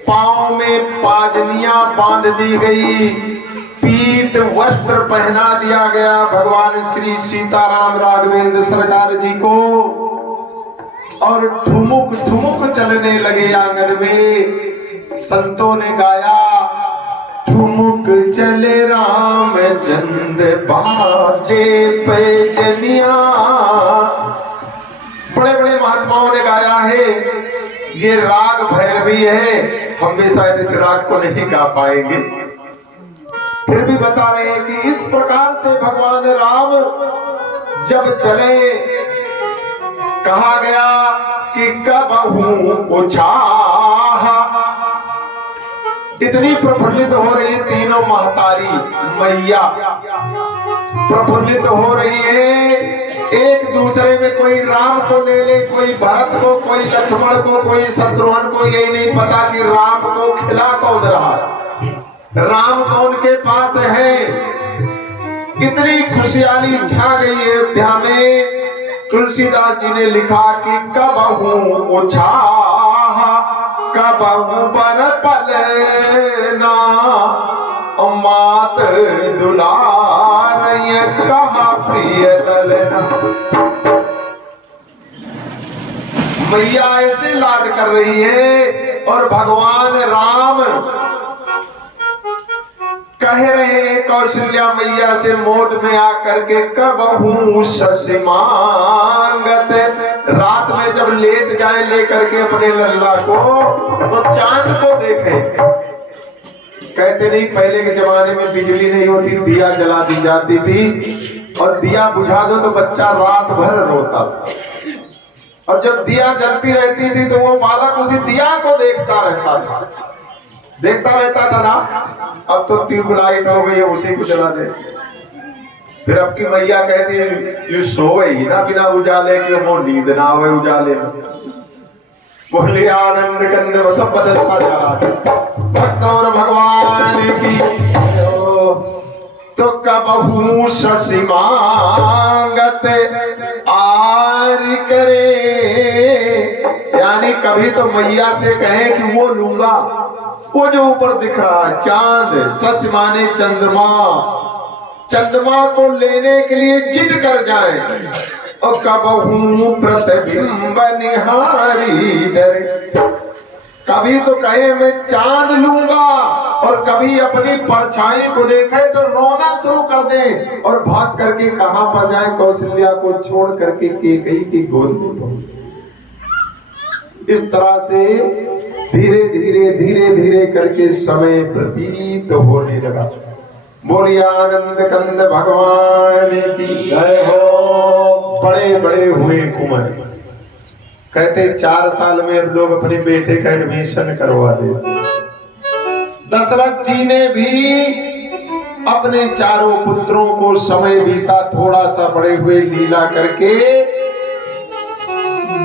पांव में पाजनियां बांध दी गई, पीत वस्त्र पहना दिया गया भगवान श्री सीताराम राघवेंद्र सरकार जी को, और ठुमुक ठुमुक चलने लगे आंगन में। संतों ने गाया, ठुमुक चले राम चंद बाजे पैजनिया। बड़े बड़े महात्माओं ने गाया है, ये राग भैरवी है, हम भी शायद इस राग को नहीं गा पाएंगे, फिर भी बता रहे हैं कि इस प्रकार से भगवान राम जब चले, कहा गया कि कबहू उछाहा। इतनी प्रफुल्लित हो रही तीनों महतारी मैया, प्रफुल्लित हो रही है, एक दूसरे में कोई राम को ले ले, कोई भरत को, कोई लक्ष्मण को, कोई शत्रुघ्न को, यही नहीं पता कि राम को खिला कौन रहा, राम कौन के पास है। इतनी खुशहाली छा गई है अयोध्या में। तुलसीदास जी ने लिखा कि कबहू उछाहा कबहू बर पलना, मात दुलार कहा प्रिय ललना। मैया ऐसे लाड कर रही है और भगवान राम कह रहे हैं कौशल्या मैया से मोड में आकर के, कबहू शशि मांगत। रात में जब लेट जाए लेकर के अपने लल्ला को, तो चांद को देखे। कहते नहीं, पहले के जमाने में बिजली नहीं होती, दिया जला दी जाती थी, और दिया बुझा दो तो बच्चा रात भर रोता था, और जब दिया जलती रहती थी तो वो बालक उसी दिया को देखता रहता था ना। अब तो ट्यूबलाइट हो गई है, उसी को जला दे। फिर अब की मैया कहती है, ये सोए ही ना बिना उजाले के, वो नींद ना आवे उजाले में। बोले आनंद कंद सब बदलता जा रहा है भक्त और भगवान की। तो कबहू शशि मांगत आर करे, यानी कभी तो मैया से कहें कि वो लूंगा, वो जो ऊपर दिख रहा है चांद, शशि माने चंद्रमा, चंद्रमा को लेने के लिए जिद कर जाए। और कबहू प्रतिबिंब निहारी डरे, कभी तो कहे मैं चांद लूंगा, और कभी अपनी परछाई को देखे तो रोना शुरू कर दे और भाग करके कहां पर जाए, कौशल्या को छोड़ करके कैकेयी की गोद में। इस तरह से धीरे धीरे धीरे धीरे करके समय प्रतीत होने लगा। बोलिए आनंद कंद भगवान की जय हो। बड़े बड़े हुए कुंवर, कहते 4 साल में अब लोग अपने बेटे का एडमिशन करवा दे। दशरथ जी ने भी अपने चारों पुत्रों को समय बीता, थोड़ा सा बड़े हुए लीला करके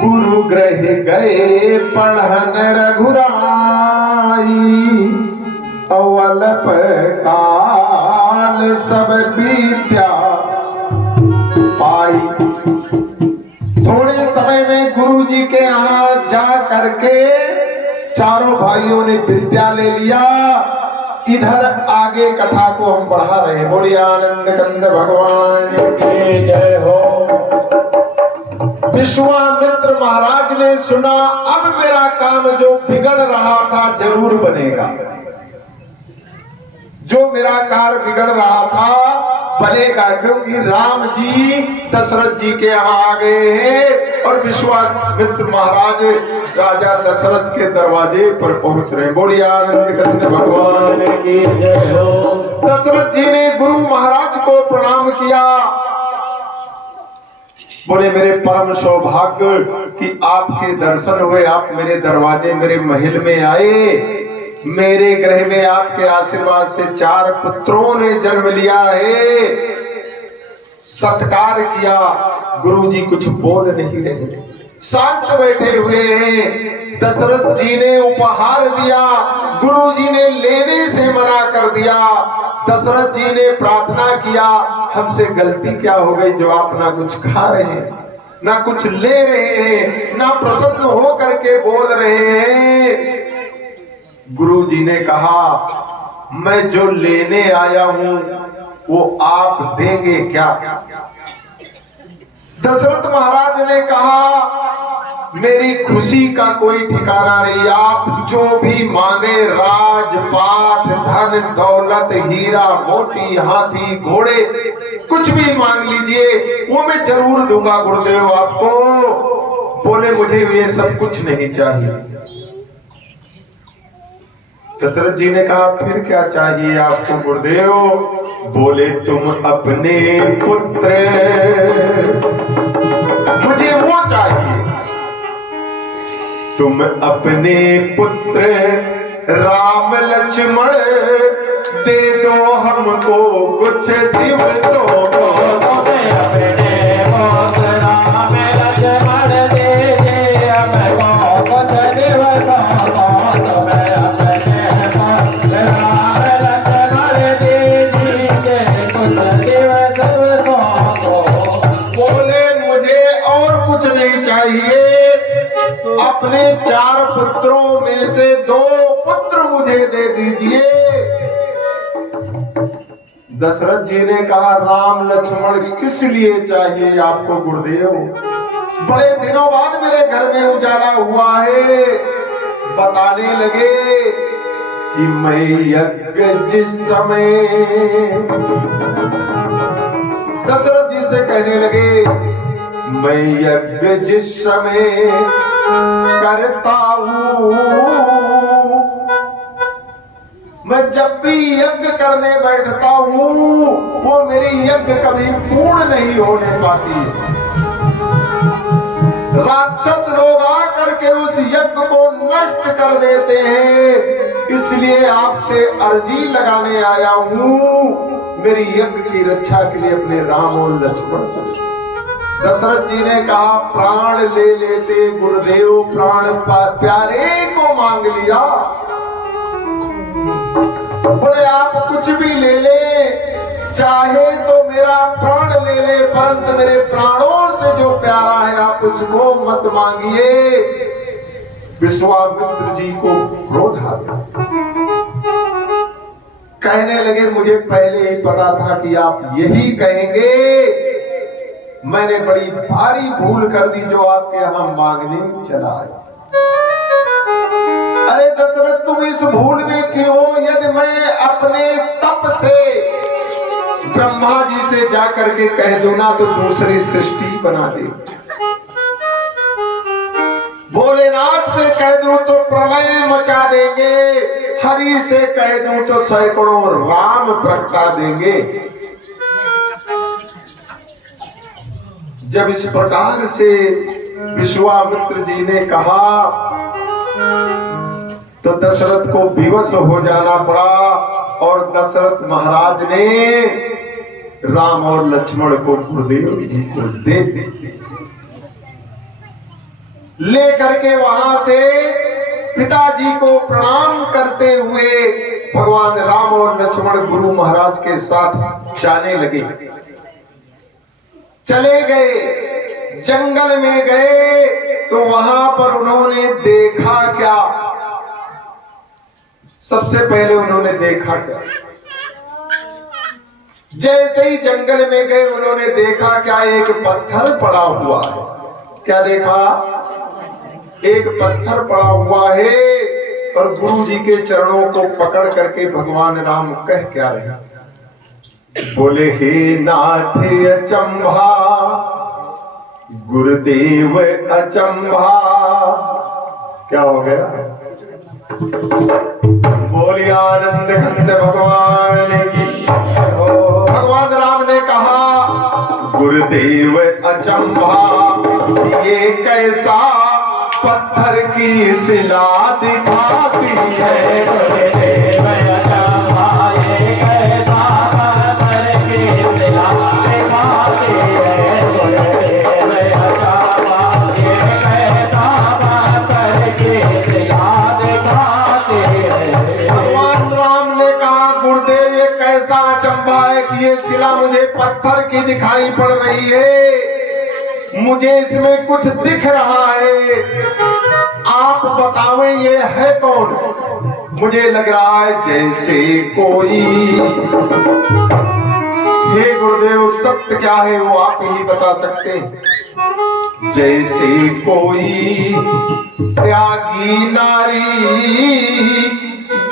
गुरु ग्रह गए पढ़न रघुराई, अवलप काल सब विद्या पाई। थोड़े समय में गुरु जी के यहाँ जा करके चारों भाइयों ने विद्या ले लिया। इधर आगे कथा को हम बढ़ा रहे। बोलिए आनंद कंद भगवान की जय हो। विश्वामित्र महाराज ने सुना, अब मेरा काम जो बिगड़ रहा था जरूर बनेगा, जो मेरा कार्य बिगड़ रहा था बनेगा, क्योंकि राम जी दशरथ जी के यहाँ आ गए हैं और विश्वामित्र महाराज राजा दशरथ के दरवाजे पर पहुंच रहे हैं। बोलिए आनंद कंद भगवान की जय हो। दशरथ जी ने गुरु महाराज को प्रणाम किया। बोले मेरे परम सौभाग्य कि आपके दर्शन हुए, आप मेरे दरवाजे मेरे महल में आए। मेरे गृह में आपके आशीर्वाद से 4 पुत्रों ने जन्म लिया है। सत्कार किया। गुरुजी कुछ बोल नहीं रहे, शांत बैठे हुए हैं। दशरथ जी ने उपहार दिया, गुरुजी ने लेने से मना कर दिया। दशरथ जी ने प्रार्थना किया, हमसे गलती क्या हो गई जो आप ना कुछ खा रहे हैं, ना कुछ ले रहे हैं, ना प्रसन्न हो करके बोल रहे हैं। जी ने कहा, मैं जो लेने आया हूं वो आप देंगे क्या? दशरथ महाराज ने कहा, मेरी खुशी का कोई ठिकाना नहीं, आप जो भी मांगे, राजपाट, धन दौलत, हीरा मोती, हाथी घोड़े, कुछ भी मांग लीजिए, वो मैं जरूर दूंगा गुरुदेव आपको। बोले, मुझे ये सब कुछ नहीं चाहिए। दशरथ जी ने कहा, फिर क्या चाहिए आपको गुरुदेव? बोले, तुम अपने पुत्र, मुझे वो चाहिए, तुम अपने पुत्र राम लक्ष्मण दे दो हमको कुछ दिवसों को। अपने 4 पुत्रों में से 2 पुत्र मुझे दे दीजिए। दशरथ जी ने कहा, राम लक्ष्मण किस लिए चाहिए आपको गुरुदेव? बड़े दिनों बाद मेरे घर में उजाला हुआ है। बताने लगे कि मैं यज्ञ जिस समय, दशरथ जी से कहने लगे, मैं यज्ञ जिस समय करता हूँ, मैं जब भी यज्ञ करने बैठता हूँ, वो मेरी यज्ञ कभी पूर्ण नहीं होने पाती है। राक्षस लोग आकर के उस यज्ञ को नष्ट कर देते हैं। इसलिए आपसे अर्जी लगाने आया हूँ, मेरी यज्ञ की रक्षा के लिए अपने राम और लक्ष्मण को। दशरथ जी ने कहा, प्राण ले लेते गुरुदेव, प्राण प्यारे को मांग लिया। बोले, आप कुछ भी ले ले, चाहे तो मेरा प्राण ले ले, परंतु मेरे प्राणों से जो प्यारा है आप उसको मत मांगिए। विश्वामित्र जी को क्रोध आ गया। कहने लगे, मुझे पहले ही पता था कि आप यही कहेंगे। मैंने बड़ी भारी भूल कर दी जो आपके यहाँ मांगने चला है। अरे दशरथ, तुम इस भूल में क्यों? यदि मैं अपने तप से ब्रह्मा जी से जाकर के कह दूं ना, तो दूसरी सृष्टि बना दे। भोलेनाथ से कह दूं तो प्रलय मचा देंगे, हरि से कह दूं तो सैकड़ों राम प्रगटा देंगे। जब इस प्रकार से विश्वामित्र जी ने कहा, तो दशरथ को विवश हो जाना पड़ा। और दशरथ महाराज ने राम और लक्ष्मण को गुरुदेव जी को दे ले करके वहां से पिताजी को प्रणाम करते हुए भगवान राम और लक्ष्मण गुरु महाराज के साथ जाने लगे। चले गए, जंगल में गए, तो वहां पर उन्होंने देखा क्या? सबसे पहले उन्होंने देखा क्या? जैसे ही जंगल में गए, उन्होंने देखा क्या? एक पत्थर पड़ा हुआ है। क्या देखा? एक पत्थर पड़ा हुआ है। और गुरु जी के चरणों को पकड़ करके भगवान राम कह क्या रहे? बोले, हे नाथ अचंभा, गुरुदेव अचंभा। क्या हो गया? बोलिए आनंद घंट भगवान की। भगवान राम ने कहा, गुरुदेव अचंभा, ये कैसा पत्थर की शिला दिखाती है। गुरुदेव अचंभा, ये कैसा पत्थर की शिला दिखाती है। गुरुदेव अचंभा, ये कैसा पत्थर की शिला दिखाती है। भगवान राम ने कहा, गुरुदेव ये कैसा अचंभा है कि ये शिला मुझे पत्थर की दिखाई पड़ रही है। मुझे इसमें कुछ दिख रहा है, आप बतावें ये है कौन? मुझे लग रहा है जैसे कोई, हे गुरुदेव सत्य क्या है वो आप ही बता सकते हैं। जैसे कोई त्यागी नारी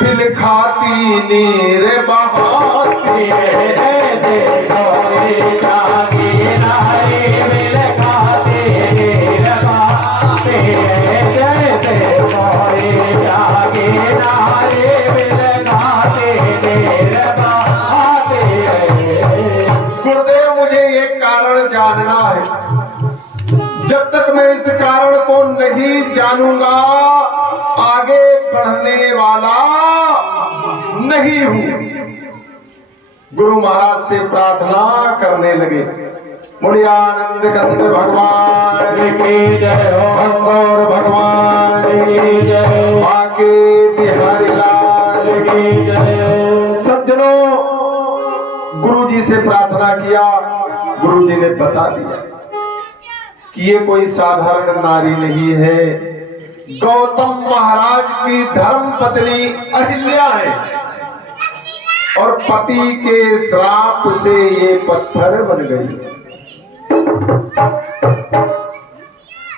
बिल खाती नीर बहाती है, जैसे कोई त्यागी नारी बिल खाती नीर बहाती है, जैसे कोई त्यागी नारी बिल खाती नीर बहाती है। गुरुदेव मुझे एक कारण जानना है, जब तक मैं इस कारण को नहीं जानूंगा आगे बढ़ने वाला नहीं हूं। गुरु महाराज से प्रार्थना करने लगे। बोलिए आनंद कंद भगवान की जय हो, और भगवान की जय, आगे बिहारी लाल की जय। सज्जनों, गुरु जी से प्रार्थना किया, गुरु जी ने बता दिया कि ये कोई साधारण नारी नहीं है, गौतम महाराज की धर्म पत्नी अहिल्या है और पति के श्राप से ये पत्थर बन गई।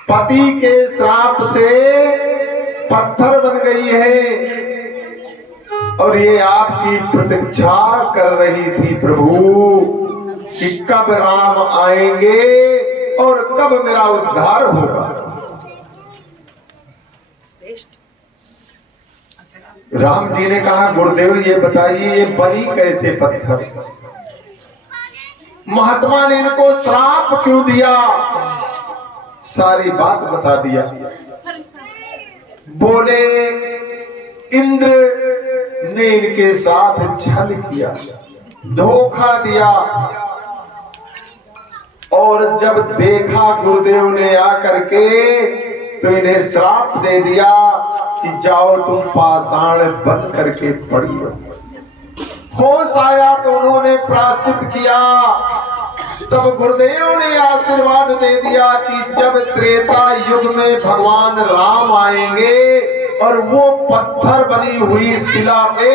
पति के श्राप से पत्थर बन गई है और ये आपकी प्रतीक्षा कर रही थी प्रभु कि कब राम आएंगे और कब मेरा उद्धार होगा। राम जी ने कहा गुरुदेव ये बताइए ये बनी कैसे पत्थर, महात्मा ने इनको श्राप क्यों दिया, सारी बात बता दिया। बोले इंद्र ने इनके साथ छल किया, धोखा दिया और जब देखा गुरुदेव ने आकर के तो इन्हें श्राप दे दिया कि जाओ तुम पाषाण बन करके पड़ी हो। होश आया तो उन्होंने प्रायश्चित किया, तब गुरुदेव ने आशीर्वाद दे दिया कि जब त्रेता युग में भगवान राम आएंगे और वो पत्थर बनी हुई शिला पे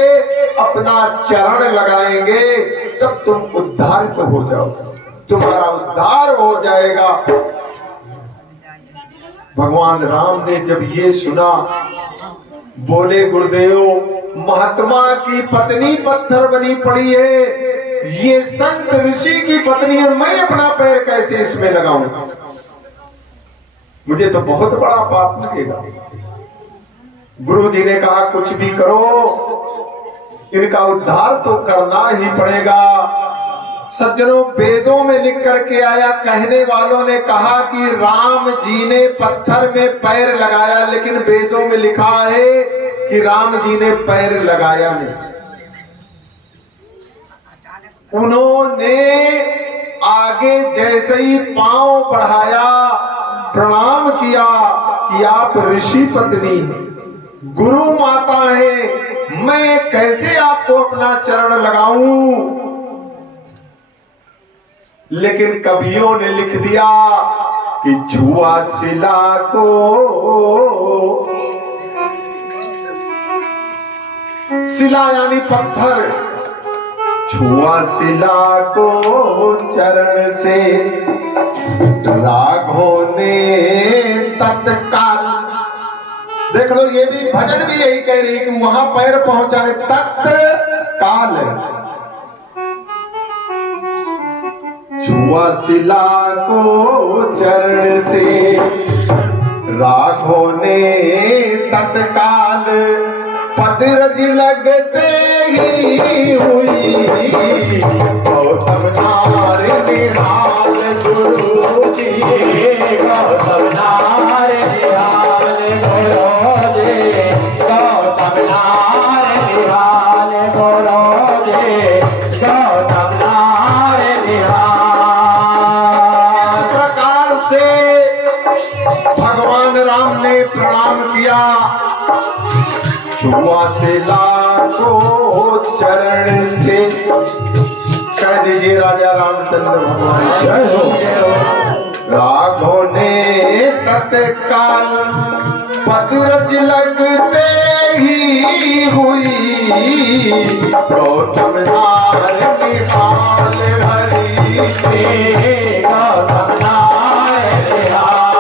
अपना चरण लगाएंगे तब तुम उद्धारित हो जाओगे, तुम्हारा उद्धार हो जाएगा। भगवान राम ने जब ये सुना बोले गुरुदेव महात्मा की पत्नी पत्थर बनी पड़ी है, ये संत ऋषि की पत्नी है, मैं अपना पैर कैसे इसमें लगाऊं, मुझे तो बहुत बड़ा पाप लगेगा। गुरु जी ने कहा कुछ भी करो इनका उद्धार तो करना ही पड़ेगा। सज्जनों, वेदों में लिख करके आया, कहने वालों ने कहा कि राम जी ने पत्थर में पैर लगाया, लेकिन वेदों में लिखा है कि राम जी ने पैर लगाया नहीं। उन्होंने आगे जैसे ही पांव बढ़ाया प्रणाम किया कि आप ऋषि पत्नी हैं, गुरु माता है, मैं कैसे आपको अपना चरण लगाऊं। लेकिन कवियों ने लिख दिया कि छुआ शिला को, शिला यानी पत्थर, छुआ शिला को चरण से राघव ने तत्काल। देख लो ये भी भजन भी यही कह रही कि वहां पैर पहुंचाने तत्काल। छुआ शिला को चरण से राघव ने तत्काल, पदरज लगते ही हुई गौतम नार निहाल गुरु जी, गौतम नार निहाल गुरु जी, गौतम नार निहाल गुरु जी, गौतम नार निहाल। प्रकार से भगवान राम ने प्रणाम किया, छुआ शिला को चरण से। कह दीजिए राजा रामचंद्र भगवान जय हो। राघव ने तत्काल पदरज लगते ही गौतम नार निहाल भरी, गौतम नार निहाल,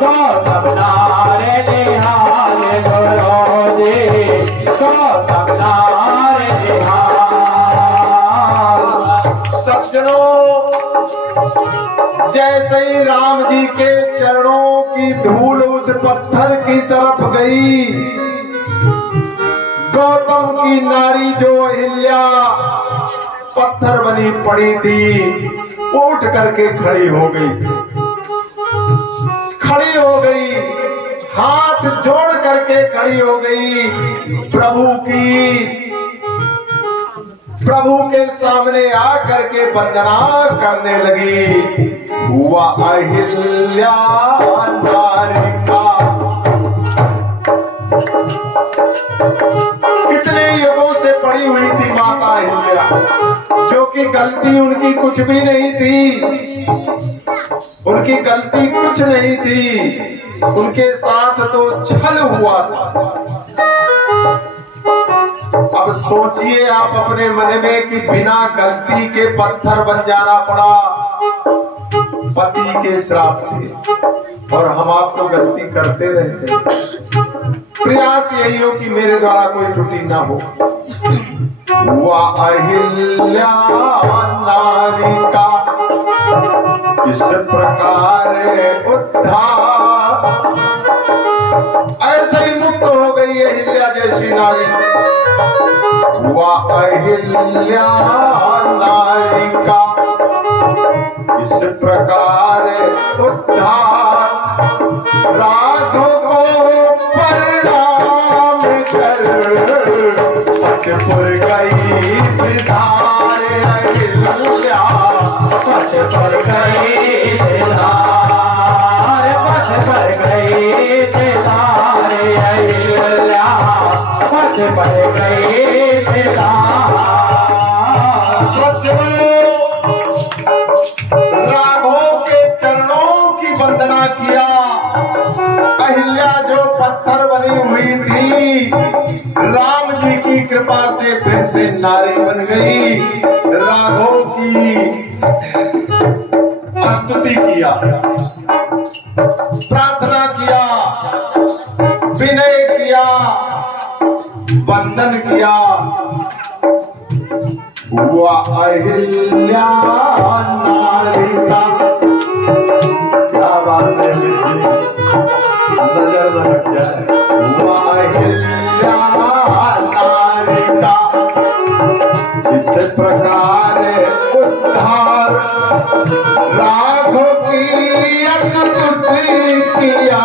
गौतम नार निहाल गुरुजी, गौतम नार निहाल। सज्जनों, जैसे ही राम जी के चरणों की धूल उस पत्थर की तरफ गई, गौतम की नारी जो अहिल्या पत्थर बनी पड़ी थी, उठ करके खड़ी हो गई, खड़ी हो गई, हाथ जोड़ करके खड़ी हो गई, प्रभु के सामने आकर के वंदना करने लगी। हुआ अहिल्या नारी का, कितने युगों से पड़ी हुई थी माता अहिल्या, जो कि गलती उनकी कुछ भी नहीं थी, उनकी गलती कुछ नहीं थी, उनके साथ तो छल हुआ था। अब सोचिए आप अपने मन में कि बिना गलती के पत्थर बन जाना पड़ा पति के श्राप से, और हम आप तो गलती करते रहते हैं। प्रयास यही हो कि मेरे द्वारा कोई त्रुटि ना हो। हुआ अहिल्या नारी का इस प्रकार उद्धार, ऐसे ही मुक्त हो गई अहिल्या जैसी नारी। हुआ अहिल्या नारी का इस प्रकार उद्धार, राघव को प्रणाम कर पचपुर गई सिधार अहिल्या, पचपुर गई सिधार, पचपुर गई सिधार अहिल्या, पचपुर गई सिधार। राघव के चरणों की वंदना किया। अहिल्या जो पत्थर बनी हुई थी, राम जी की कृपा से फिर से नारी बन गई। राघव की स्तुति किया, प्रार्थना किया, विनय किया, वंदन किया। हुआ अहिल्या नारी का, क्या बात है मित्र, नजर न हट जाए। हुआ अहिल्या नारी का इस प्रकार उद्धार, राघव की स्तुति किया,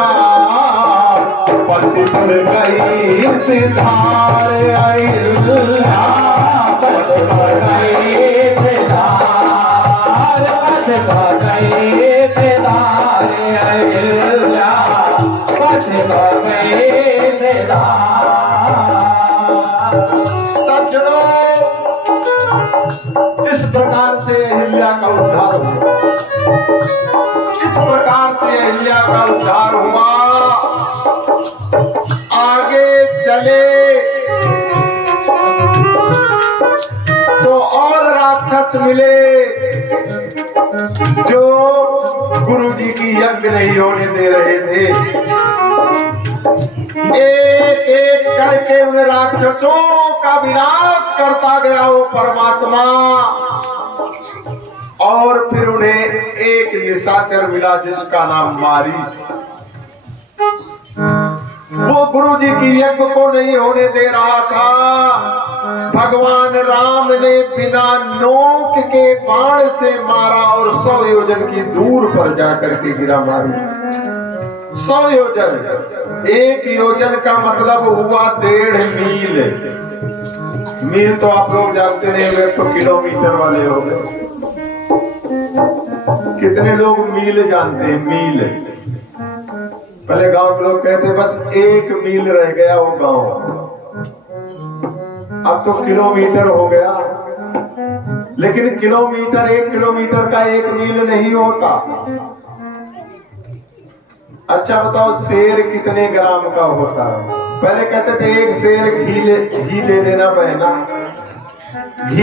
पचपुर गई सिधार अहिल्या, पचपुर गई सिधार, पचपुर गई सिधार अहिल्या, पचपुर गई सिधार। सज्जनों, इस प्रकार से अहिल्या का उद्धार हुआ, इस प्रकार से अहिल्या का उद्धार हुआ। आगे चले तो और राक्षस मिले जो गुरु जी की यज्ञ नहीं होने दे रहे थे। एक एक करके उन राक्षसों का विनाश करता गया वो परमात्मा, और फिर उन्हें एक निशाचर मिला जिसका नाम मारी। वो गुरु जी की यज्ञ को नहीं होने दे रहा था। भगवान राम ने बिना नोक के बाण से मारा और 100 योजन की दूर पर जाकर के गिरा मारी। 100 योजन, 1 योजन का मतलब हुआ 1.5 मील। मील तो आप लोग जानते नहीं हुए तो किलोमीटर वाले हो गए। कितने लोग मील जानते हैं? मील पहले गांव के लोग कहते बस 1 मील रह गया वो गांव, अब तो किलोमीटर हो गया। लेकिन किलोमीटर, 1 किलोमीटर का 1 मील नहीं होता। अच्छा बताओ शेर कितने ग्राम का होता है? पहले कहते थे एक शेर घी दे देना बहना, घी